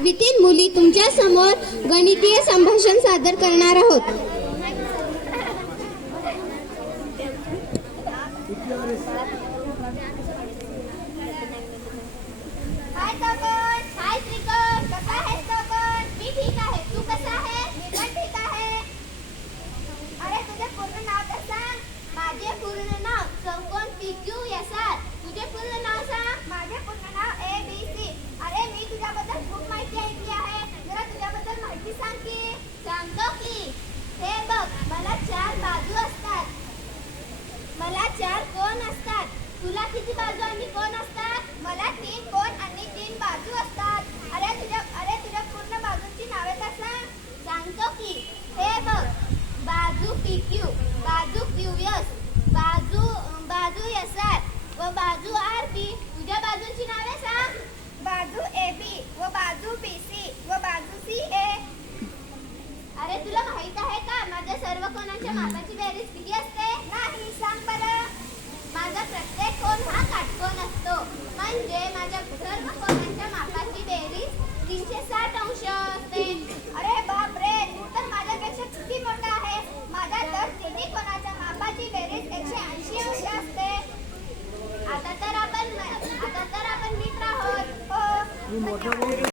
वितीन मुली तुमच्यासमोर गणितीय संभाषण सादर करणार आहोत. PQ बाजू क्यूएस बाजू बाजू एस आर व बाजू आर पी तुझ्या बाजूची नावे सांग. बाजू ए बी व बाजू बी सी व बाजू सी ए. अरे तुला माहीत आहे का माझ्या सर्व कोणाच्या मापाची बेरीज किती असते? नाही सांग बरं. माझा प्रत्येक कोण हा काटकोन असतो. म्हणजे माझ्या सर्व कोण Mua bộ.